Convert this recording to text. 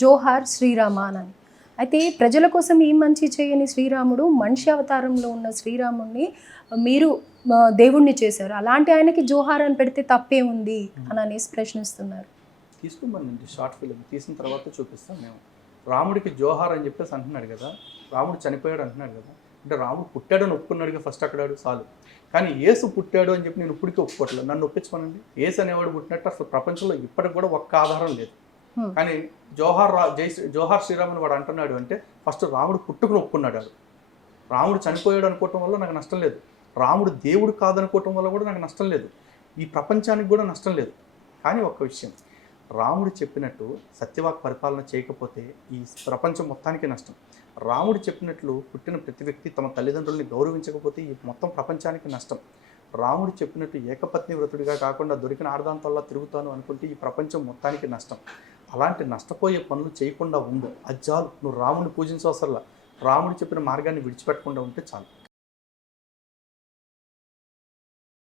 జోహార్ శ్రీరామ అని. అయితే ప్రజల కోసం ఏం మంచి చేయని శ్రీరాముడు మనిషి అవతారంలో ఉన్న శ్రీరాముడిని మీరు దేవుణ్ణి చేశారు. అలాంటి ఆయనకి జోహార్ అని పెడితే తప్పే ఉంది అని అనేసి ప్రశ్నిస్తున్నారు. తీసుకోమనండి, షార్ట్ ఫిల్మ్ తీసిన తర్వాత చూపిస్తాం మేము. రాముడికి జోహార్ అని చెప్పేసి అంటున్నాడు కదా, రాముడు చనిపోయాడు అంటున్నాడు కదా, అంటే రాముడు పుట్టాడని ఒప్పుకున్నాడుగా ఫస్ట్ అక్కడాడు చాలు. కానీ యేసు పుట్టాడు అని చెప్పి నేను ఇప్పటికీ ఒప్పుకోవట్లేదు. నన్ను ఒప్పించమనండి. యేసు అనేవాడు పుట్టినట్టు అసలు ప్రపంచంలో ఇప్పటికి కూడా ఒక్క ఆధారం లేదు. కానీ జోహార్ శ్రీరామ్ అని వాడు అంటున్నాడు అంటే ఫస్ట్ రాముడు పుట్టుకుని ఒప్పుకున్నాడు. రాముడు చనిపోయాడు అనుకోవటం వల్ల నాకు నష్టం లేదు, రాముడు దేవుడు కాదనుకోవటం వల్ల కూడా నాకు నష్టం లేదు, ఈ ప్రపంచానికి కూడా నష్టం లేదు. కానీ ఒక్క విషయం, రాముడు చెప్పినట్టు సత్యవాక్ పరిపాలన చేయకపోతే ఈ ప్రపంచం మొత్తానికి నష్టం. రాముడు చెప్పినట్లు పుట్టిన ప్రతి వ్యక్తి తమ తల్లిదండ్రుల్ని గౌరవించకపోతే ఈ మొత్తం ప్రపంచానికి నష్టం. రాముడు చెప్పినట్టు ఏకపత్ని వ్రతుడిగా కాకుండా దొరికిన ఆడదాంతల్లా తిరుగుతాను అనుకుంటే ఈ ప్రపంచం మొత్తానికి నష్టం. అలాంటి నష్టపోయే పనులు చేయకుండా ఉండు, అజ్జాలు. నువ్వు రాముడిని పూజించవసరలా, రాముడు చెప్పిన మార్గాన్ని విడిచిపెట్టకుండా ఉంటే చాలు.